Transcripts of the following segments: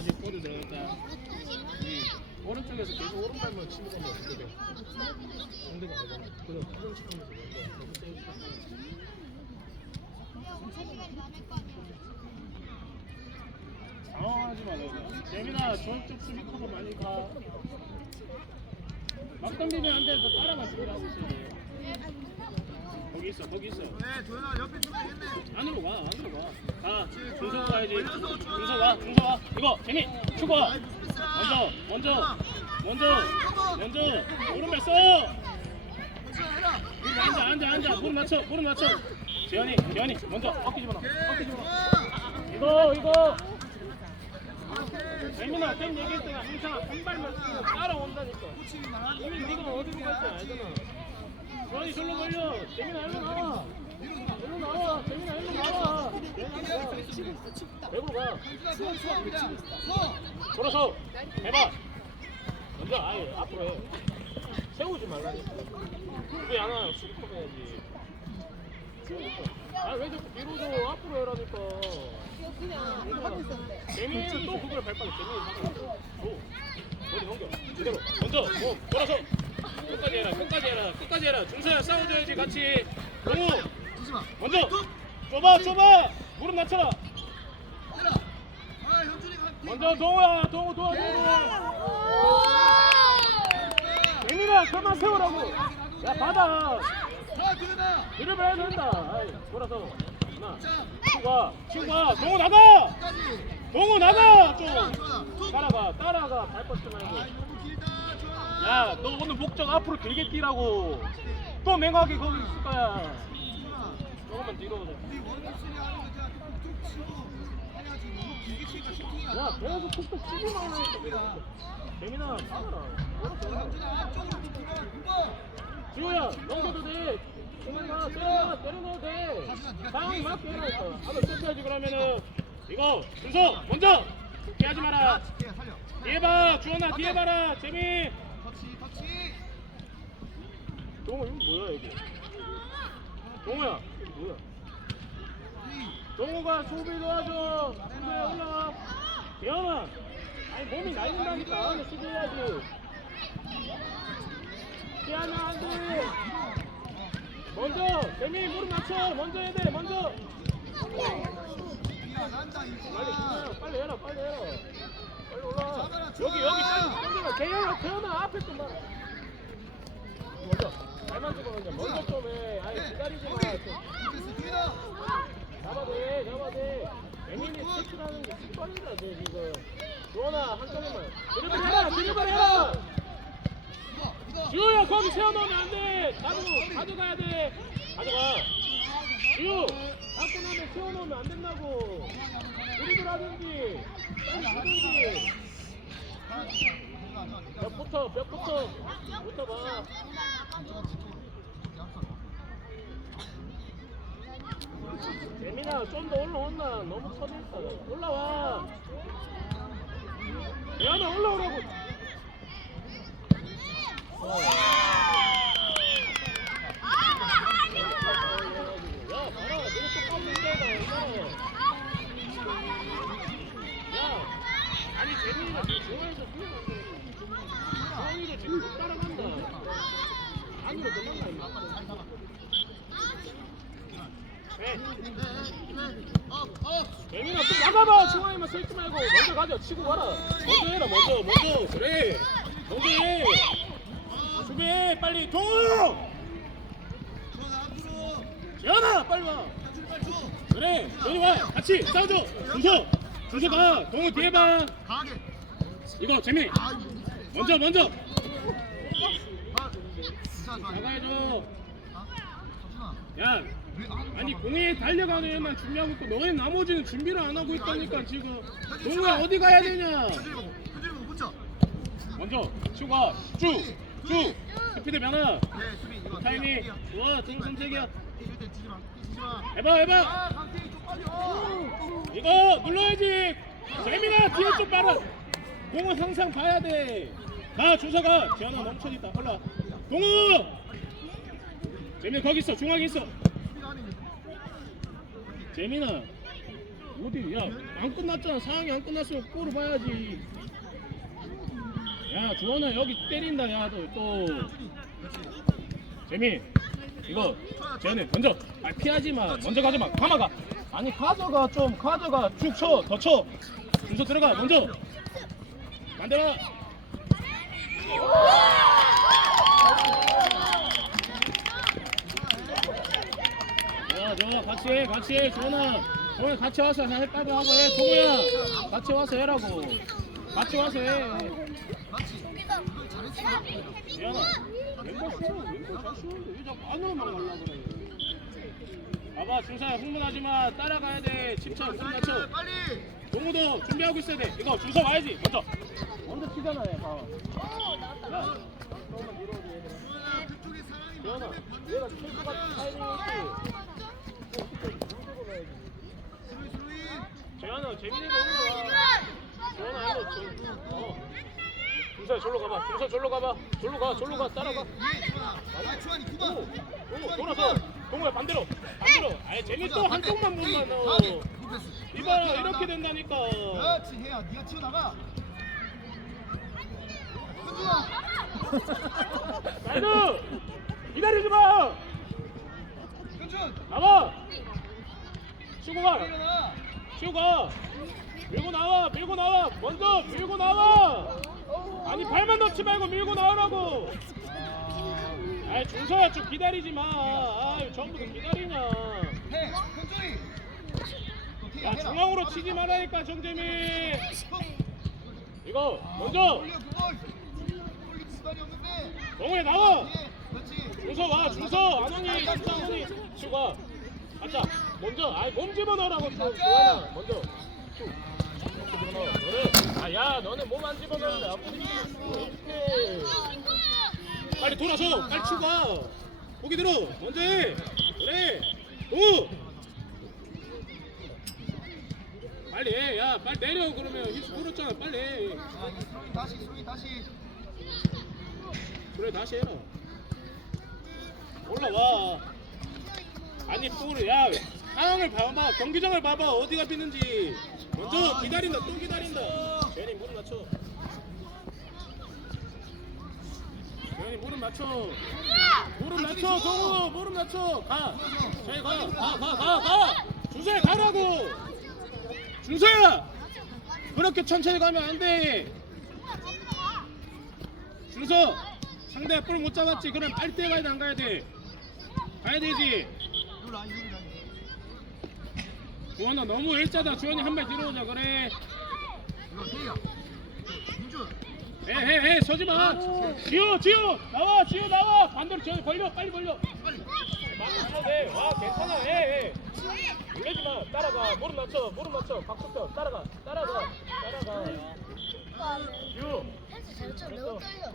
아직 코드 들어갔다. 이 오른쪽에서 계속 오른발만 치는 건데 어떻게 돼? 상대가 되잖아. 그래 파전 치면서 너무 세니까. 당황하지 마 너가. 재민아 저쪽 수비 커버 많이 가. 막 던지면 안 돼. 너 따라가 수비하고 있어. 거기 있어 거기 있어. 네, 도현아 옆에 좀 되겠네. 안으로 가 안으로 가. 가. 준서 가야지. 준서 와 준서 와. 이거 재민 축구 와. 먼저 먼저 먼저 먼저 오른발 써. 여기 앉아 앉아 앉아 무릎 낮춰 무릎 낮춰. 재현이 재현이 먼저 꺾이지 마라 꺾이지 마라. 이거 이거. 재민아 쌤 얘기했잖아 항상 한 발만 쓰고 따라온다니까. 이미 네가 어디로 갈지 알잖아. 주환이 절로 걸려. 재민아 일로 나와. 일로 나와. 재민아 일로 나와. 외부로 가. 돌아서 해봐. 먼저 아예 앞으로 해. 세우지 말라니까. 왜안 와요? 수비컵 해야지. 아 왜 자꾸 뒤로 줘? 앞으로 해라니까. 재민이는 또 그걸 밟아줘. 재민이 줘. 어디 넘겨. 그대로. 먼저. 어, 돌아서. 끝까지 해라. 끝까지 해라. 끝까지 해라. 중서야 싸워줘야지 같이. 동우. 뛰지마. 먼저. 좁아 좁아. 무릎 낮춰라. 때려. 아, 현준이가 한 먼저 동우야. 동우 도와줘. 재민아 그만 세우라고. 야 받아. 자, 도현아. 드리블 해야 된다. 아이, 돌아서. 하나. 친구가 친구가 동우 나가. 끝까지. 동우 나가 좀. 따라가 따라가 발 뻗지 말고. 아, 너무 길다. 야, 너 오늘 목적 앞으로 길게 뛰라고. 또 맹하게 거기 있을 거야. 조금만 뒤로 오자. 치고 야, 나. 계속 툭툭 치기만 하니까. 재민아. 굽어. 지호야, 넘겨도 돼. 재민아, 때려놔, 때려넣어도 돼. 상황이 맞게 해라니까. 한번 쫓아야지 그러면은. 이거, 준서, 먼저! 피하지 마라. 야, 살려. 뒤에 봐, 주원아, 뒤에 봐라. 재민. 동호, 이거 뭐야, 이게? 동호야, 뭐야? 동호가 수비 도와줘. 준서야, 올라와. 재현아, 아니 몸이 날린다니까. 안에 수비 해야지. 피하면 안 돼. 먼저, 재민 무릎 맞춰. 먼저 해야 돼, 먼저. 빨리, 준서야, 빨리 해라, 빨리 해라. 빨리 올라와. 여기, 여기 빨리. 재현아, 재현아, 앞에 좀 봐. 먼저, 잘 만지고 먼저, 먼저 좀 해. 아니, 기다리지 마. 도현아. 잡아도 돼, 잡아도 돼. 애민이 체크하는 게 습관이다, 쟤 지금. 주원아, 한쪽에만. 드리블 해라, 드리블 해라! 지우야, 거기 세워놓으면 안 돼! 가지고, 가져가야 돼! 가져가! 지우! 갖고 나면 세워놓으면 안 된다고! 드리블 하든지, 빨리 주든지! 벽부터, 벽부터! 붙어봐. 재민아, 좀 더 올라온나? 너무 쳐졌다. 올라와! 대현아, 올라오라고! 아니, 재민이가 지금 좋아해서 뛰어갔어. 정이도 지금 못 따라간다. 안으로 도망가, 재민아, 좀 나가봐! 중앙에만 서 있지 말고. 먼저 가자, 치고 가라. 먼저 해라, 먼저, 먼저. 그래. 먼저 해. 수비해, 빨리. 동우! 재현아, 빨리 와. 그래, 너희 와, 같이 싸워줘. 준서, 준서 가. 동우 뒤에 봐. 강하게. 이거 재민, 먼저, 먼저. 나가야죠. 야, 아니. 공에 달려가는 애만 준비하고 있고 너희 나머지는 준비를 안 하고 있다니까 지금. 동우야 어디 가야 되냐? 먼저 치고 쭉, 쭉. 스피드 변화. 타이밍. 좋아, 등 선택이야. 해봐, 해봐. 이거 눌러야지. 재민아 뒤에 좀 봐라. 공은 항상 봐야 돼. 가 주서가. 재현아 멈춰 있다. 올라. 동우. 재민 거기 있어. 중앙에 있어. 재민아. 어디? 야안 끝났잖아. 상황이 안 끝났으면 골을 봐야지. 야 주원아 여기 때린다. 야너또. 재민 이거 재현이 먼저 아 피하지 마. 먼저 가지 마. 가마가. 아니 가져가 좀. 가져가. 쭉쳐더쳐. 준서 들어가. 먼저. 만들어 좋아 같이 해 같이 해. 주원아 주원아 같이 와서 해 빨리 하고 해. 동우야 같이 와서 해라고. 같이 와서 해. 미안아 왼발 쉬워 왼발 잘 쉬운데 왜 자꾸 안으로만 가려고 그래. 봐봐 준서야 흥분하지 마. 따라가야 돼. 숨 맞춰 빨리. 동우도 준비하고 있어야 돼. 이거 준서 와야지 먼저. 먼저 치잖아 얘 봐. 야. 조금만 뒤로 오지 얘들아. 주원아 그쪽에 사람이 많은데 칠것 같은 타이밍이었지 스로이 스로이. 올라와 일로 어. 준서야 절로 가봐. 준서 절로 가봐. 절로 가 절로 가. 따라가. 아, 주원이 오, 구번. 오, 돌아서. 동호야 반대로. 반대로. 아예 재민 또 한쪽만 보면 너 이봐 이렇게 된다니까. 그렇지 해야 네가 튀어나가. 현준아. 나이도 기다리지 마! 현준. 나와! 치고 가. 일어나. 치고 가. 밀고 나와 밀고 나와. 먼저 밀고 나와. 아니 발만 넣지 말고 밀고 나오라고. 아이 준서야 좀 기다리지 마. 아이 전부터 기다리냐. 야. 중앙으로 치지 말라니까 정재민. 이거 아, 먼저. 동호야 나와. 준서 와 준서. 안원이 진짜 안원이 치고 가. 가자 먼저 아이 몸 집어넣으라고 좀 좋아나 먼저. 아야 너는 몸안 집어넣는데 어떡해. 빨리 돌아서 빨리 치고 가. 고기 들어. 먼저 해. 그래. 오! 빨리 해야 빨리 내려. 그러면 힙스 풀었잖아. 빨리 해. 다시 스로이 다시. 그래 다시 해라. 올라와. 아니 볼을 야 상황을 봐봐. 경기장을 봐봐. 어디가 비는지. 먼저 기다린다. 또 기다린다. 재현이 무릎 맞춰. 재현이 무릎 맞춰. 무릎 맞춰 동우. 무릎 맞춰. 가. 재현이 가가 가 가가. 준서야 가라고. 준서야! 그렇게 천천히 가면 안돼. 준서 상대가 볼 못 잡았지. 그럼 빨리 뛰어가야 돼 안 가야 돼? 가야 되지. 주원아 너무 일자다. 주원이 한발 들어오자. 그래. 이거 태희야. 민준. 해해해. 서지 마. 지호 지호 나와 지호 나와. 반대로 지호 벌려. 빨리 벌려. 빨리. 돼와 괜찮아. 해해. 놀래지 마. 따라가. 무릎 맞춰. 무릎 맞춰. 박수 펴 따라가. 따라가. 따라가. 지호 좀 너무 떨려.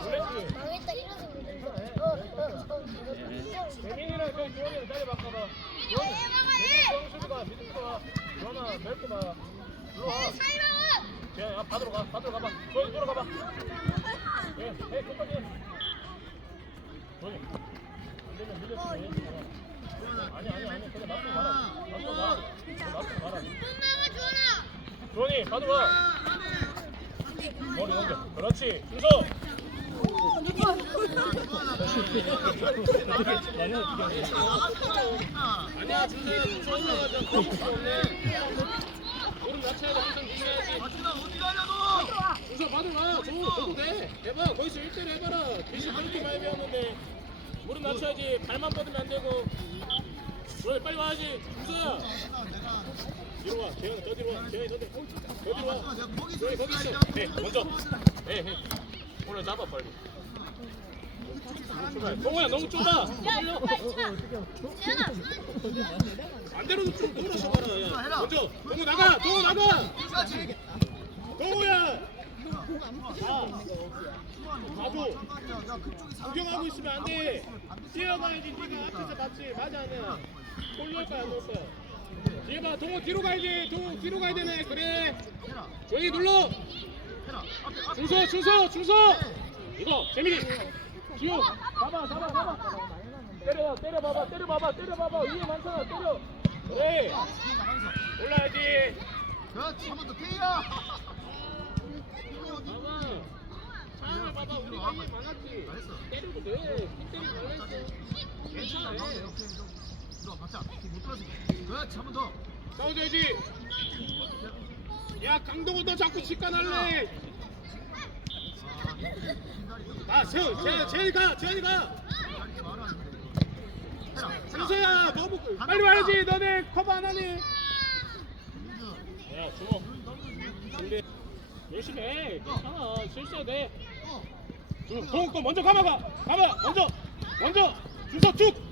놀랬지 망했다 이러서 그래. 어, 어, 어. 재민이랑 저기 주원이랑 자리 바꿔봐 주원이 재민이 수비가 미드로 와 주원아 멜트 봐 일로 와 재현이 야 받으러 가 받으러 가봐 주원이 돌아가봐 예, 해 끝까지 해 주원이 안 되면 밀려서 해 아니 아니 아니 그냥 놔둬 가라 놔둬 가 놔둬 가라 받으러 와 머리 넘겨 그렇지. 준서 아니야 준서야 오른 낮춰야 돼 항상 조심해야지 마준아 어디 가냐 너? 준서 받으러 가 줘, 줘도 돼 해봐 거기서 1대1 해봐라 대신 그렇게 많이 배웠는데 무릎 낮춰야지. 발만 뻗으면 안 되고. 그래 빨리 와야지. 준서야 뒤로 와 재현아 저 뒤로 와 재현이 저 뒤로 저 뒤로 와 그래 거기 있어. 해 먼저 해해 오늘 잡아 빨리 동호야 너무 좁아 돌려 반대로도 좀 돌아서 봐라 야 먼저 동호 나가 동호 나가. 동호야 아야 사람 구경하고 있으면 안 돼 뛰어가야지 네가 앞에서 봤지 맞아 아니야 돌릴 거야 안 놓을 거야 뒤에 봐 동호 뒤로 가야지 동호 뒤로 가야 되네 그래. 조용히 눌러. 준서 준서 준서 이거 재민이. 지호. 잡아 잡아 잡아. 때려 때려 봐봐 때려 봐봐 때려 봐봐. 위에 많잖아 때려. 그래. 올라야지. 그렇지, 한번 더, 태희야! 봐봐 우리가 힘 많았지. 때리고 돼. 때리고 말랬어 괜찮아, 들어와, 맞자. 못 들어가지. 그렇지, 한번 더. 싸워줘야지. 야 강동원 너 자꾸 직관할래. 아 세훈 재현 재현이 가 재현이 가. 준서야 너무 빨리 와야지 너네 커버 안 하니. 야 주모 열심히 해. 괜찮아. 실수해도 돼. 주, 동거 먼저 가봐 가. 가봐 먼저. 먼저. 준서 쭉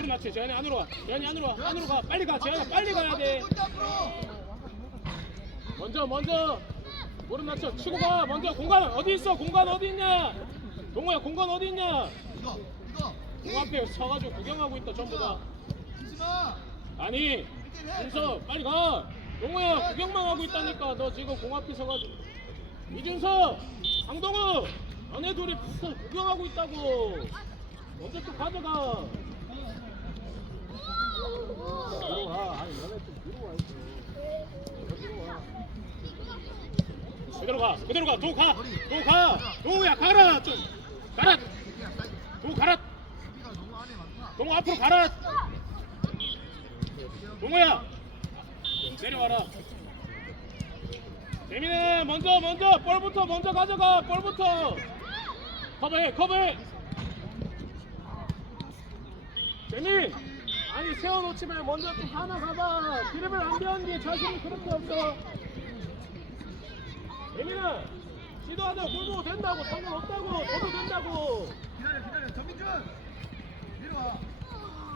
우리 맞지 재현이 안으로 와. 재현이 안으로 와. 안으로 가. 빨리 가 재현아. 빨리 가야 돼. 먼저 먼저. 무릎 낮춰. 치고 가. 먼저 공간 어디 있어? 공간 어디 있냐? 동호야 공간 어디 있냐? 이거, 이거. 공 앞에 서가지고 구경하고 있다 전부 다. 아니 준서 빨리 가. 동호야 구경만 하고 있다니까. 너 지금 공 앞에 서가지고. 이준서 강동우. 너네 둘이 구경하고 있다고. 먼저 또 가져가 들어와 아니 너네 좀 들어와 있어 들어와 그대로 가 그대로 가도 가, 도 가, 도야 가라 좀 가라, 도 가라. 동호 앞으로 가라. 동호야 내려와라. 재민아 먼저 먼저 볼부터 먼저 가져가 볼부터 커버해 커버해. 재민 아니 세워놓지 말고 먼저 좀 하나 가봐. 드립을 안 배운 게 자신이 그렇게 없어. 재민아 시도하다 골고 된다고 상관없다고 저도 된다고. 기다려, 기다려. 전민준. 내려와.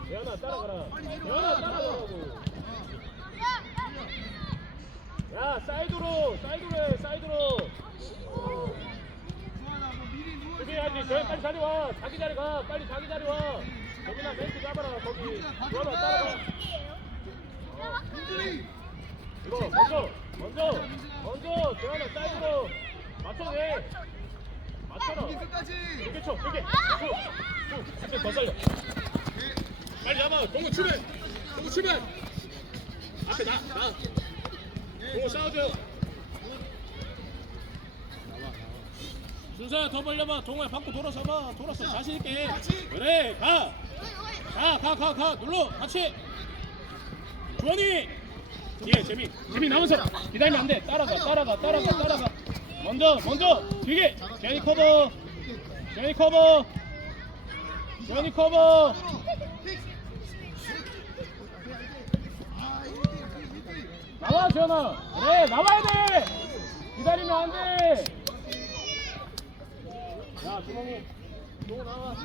대현아 따라가라. 대현아 따라가라고. 야 사이드로 사이드로 해 사이드로. 주환아, 너 미리 누워. 수비해야지. 저 빨리 자리 와. 자기 자리 가. 빨리 자기 자리 와. 거기나 멘트 잡아라 거기. 대현아 따라가. 이거 먼저 먼저 먼저 대현아 사이드로 맞춰내. 맞춰라. 여기 끝까지. 이렇게 쳐. 이렇게. 쭉. 쭉. 더 살려. 빨리 잡아. 동구 출발. 동구 출발. 앞에 나 나. 동구 싸워줘. 준서야 더 벌려봐. 동호야 밖으로 돌아서봐. 돌아서 자신 있게. 그래 가. 가 가 가 가 눌러 같이. 주원이. 예 재민 재민 나면서 기다리면 안 돼. 따라가 따라가 따라가 따라가. 먼저 먼저 길게. 제니 커버. 제니 커버. 제니 커버. 나와 지현아 그래 나와야 돼 기다리면 안 돼 야 주몽이 너 나와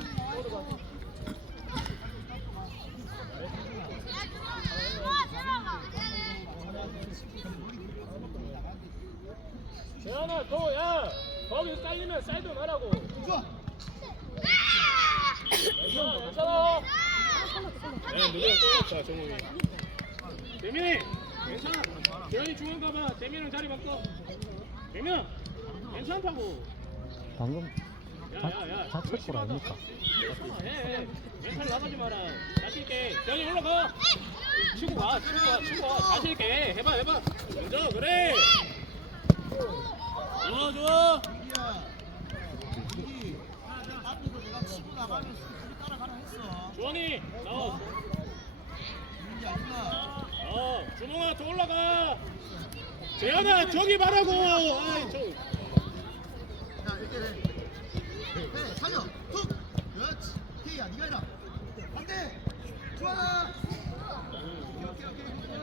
재현아 너야! 거기 깔리면 사이드 좋아. 괜찮아 괜찮아. 또 정몽이 재민이! 괜찮아. 재현이 중앙 가봐. 재민은 자리 바꿔. 재민아 괜찮다고. 방금 야야야 자- 자책골 아닙니까? 해 멘탈 나가지 마라. 자신있게. 재현이 올라가. 치고 가 치고 가 치고 가. 자신있게. 해봐 해봐. 먼저 그래. 좋아 좋아. 주원이 나와. 어 준홍아 더 올라가. 재현아 저기 말하고. 아이 저. 자, 이렇게 해. 해, 살려. 툭. 그렇지. 태희야, 네가 해라. 반대. 주환아. 오케이, 오케이, 오케이.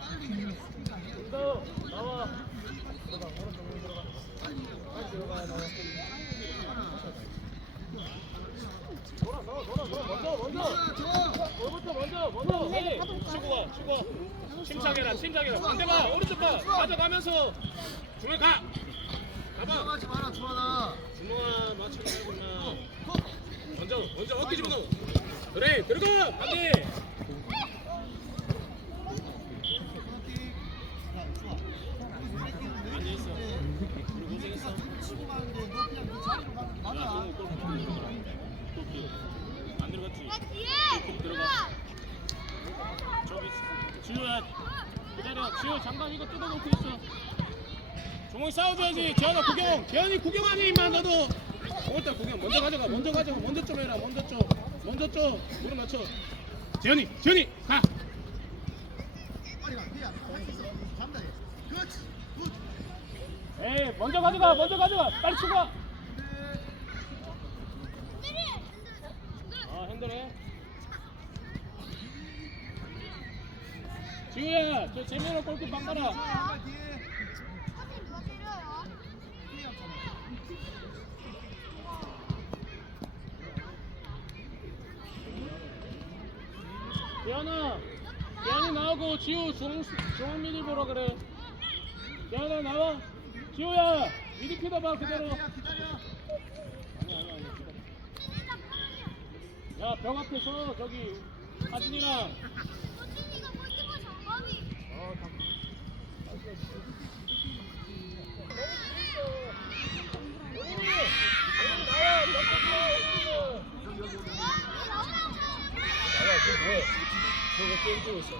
빨리 해. 준서 나와 돌아 돌아 돌아 돌아 먼저 먼저 좋아. 너부터 먼저 먼저 해 치고 가 치고 가 침착해라 침착해라 반대 봐 오른쪽 봐 가져가면서 중앙 가 가봐 나가지 마라, 주환아. 준호가 맞춰야 되구나. 먼저, 먼저 어깨 집어넣어. 그래, 들어가! 반대! 안 들어갔지? 뒤에! 들어가. 저기, 지효야. 기다려. 지효 장갑 이거 뜯어놓고 있어. 종호이 싸워줘야지. 재현아 구경. 재현이 구경하니 임마 너도. 오늘따 구경 먼저 가져가. 먼저 가져가. 먼저 좀 해라. 먼저 좀. 먼저 좀. 무릎 맞춰. 재현이. 재현이 가. 빨리 가 있어 간다 얘 그렇지 굿 에이 먼저 가져가. 먼저 가져가. 빨리 치고 와. 아 핸들해. 지우야 저 재민호 골키 바꿔라. 아, 뒤에 사진 누가 때려요? 뒤에 없잖아 재현아 재현이 나오고 지우 중, 중 미들 보라 그래. 재현아 나와. 지우야 미드피더 봐 그대로. 아니 아니 아니 야벽 앞에서 저기. 하진이랑. 정범이. 어, 지금 뭐해 게임 뛰고 있어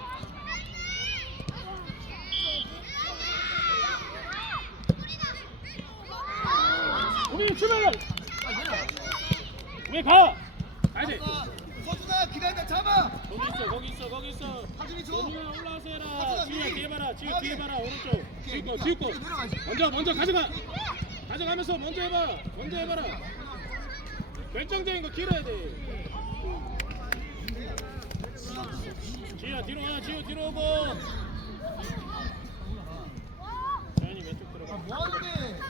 우리 출발! 우리 가! 가야지. 서준아 기다려 잡아! 거기 있어 거기 있어 거기 있어. 하준이 줘. 조준아 올라와서 해라. 하준아, 지우야. 뒤에 봐라. 지우 아, 뒤에. 봐라. 오른쪽. 지우 거 지우 거. 내려가지. 먼저 먼저 가져가. 가져가면서 먼저 해봐. 먼저 해봐라. 결정적인 거 길어야 돼 지우야 뒤로 와 지우 뒤로 오고. 자연이 왼쪽 들어가. 뭐 하는데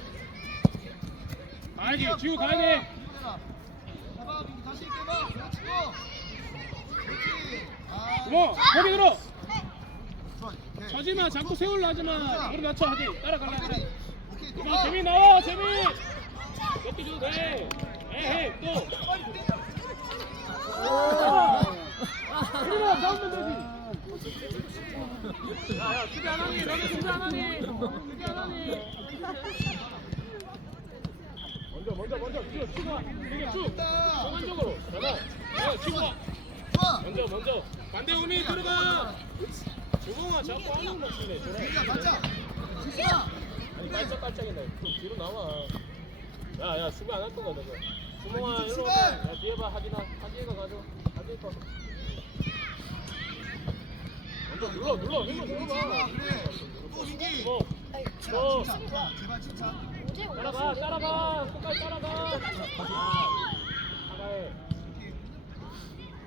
가야지 지우 가야 돼. 해봐 민기 다시 해봐 그렇지 그렇지 아 뭐 거기 들어. 좋아 오케이 서지마 자꾸 세울라 하지마. 우리 맞춰 하지. 따라갈라. 그래 오케이 이거 또 재미 나와 재미. 몇개 줘도 돼. 에헤이 또 우리가 나오면 되지 야야 수비 안 하니 너네 수비 안 하니 수비 안 하니 먼저 먼저 먼저 와 이게 쭉 정한적으로 나가 야 치고 와 먼저 먼저 반대 우미 들어가 주공아 자꾸 하는 거 치네 민기야 맞자 지수야 아니 깔짝깔짝이네 좀 뒤로 나와 야야 수비 안할 너가. 주몽아 일로 와. 야 뒤에 봐 하진아. 하진이가 가져. 하진이 거 눌러 눌러 눌러 눌러봐 그래 또뭐 자, 어. 칭찬 좋아 제발 언제 따라가 따라가 끝까지 따라가 나가해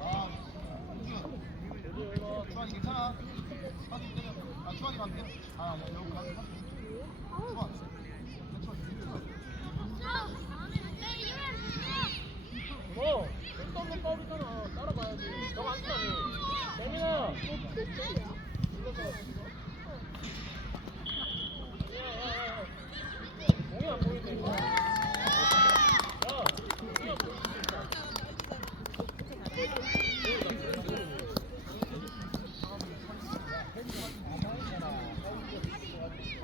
아 주환이 괜찮아 아 주환이 반대 아 여기 가게 좋아 뭐 쓸데없는 파울이잖아. 따라가야지. 너가 안 쓰다니 아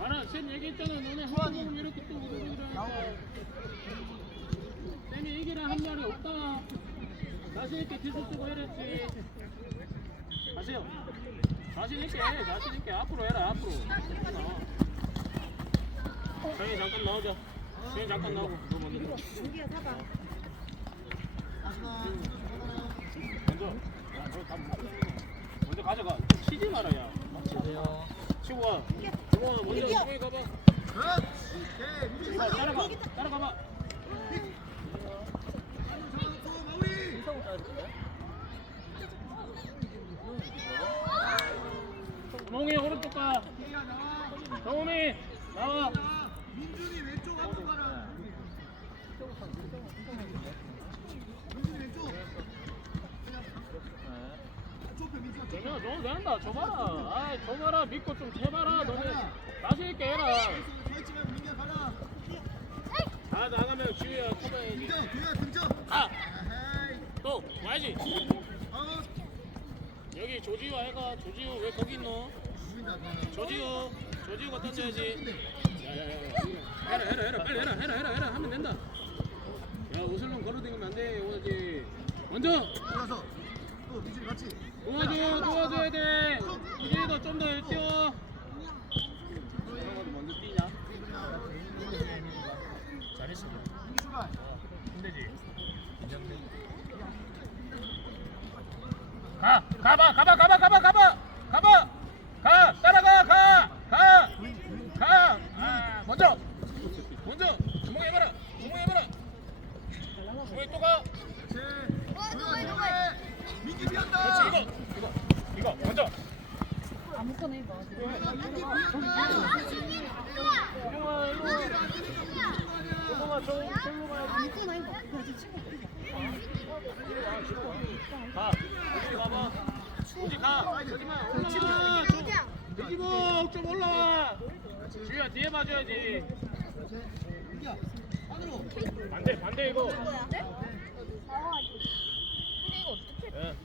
알아, 쌤 얘기했잖아. 너네 한 번은 이렇게 또 우르르르니까. 쌤이 이기라 한 말이 없다. 자신 있게 기술 쓰고 해랬지. 자신 있게, 해, 자신 있게 앞으로 해라. 앞으로. 저희 잠깐 나오자. 저희 잠깐 나오고. 너 먼저 들어. 먼저. 야, 너다 먼저 가져가. 좀 치지 마라, 야. 치세요. 치고 와. 주몽아, 먼저 주몽이 가봐. 아, 따라가. 따라가봐. 주몽이 오른쪽 가. 정우미 나와. 민준이 왼쪽 한번 가라 민준이 왼쪽 좁혀 민준아 정민아 너무 잘한다. 저 봐라. 아, 저 봐라. 믿고 좀 해봐라. 너네 자신 있게 해라. 민규야 아 나가면 지우야 커버해야지. 등져 뒤에 등져 가. 아하이 또 와야지. 여기 조지우 아이가 조지우 왜 거기 있노? 조지우 조지우 갖다 줘야지. 해라 해라 해라 빨리 해라 해라 해라 해라. 하면 된다. 야 오슬론 걸어다니면 안돼 오나지. 먼저! 돌아서. 또 미질 같이. 도와줘 도와줘야 돼 우진이도 좀 더 뛰어. 먼저 뛰냐 잘했어. 민수가 힘들지? 긴장돼. 가봐 가봐 가봐. 먼저 주먹 해봐라 주먹 해봐라 주먹 또가 민기 비었다 그렇지 이거 이거 이거 먼저 아무거나 해봐. 아무거나 해봐. 아직 친구 없어. 가 여기 와봐 여기 가 저기만 올라와 저기 민기 좀 올라와 주희야 뒤에 봐줘야지 반대 반대 이거 나와야지. 근데 이거 어떻게 예.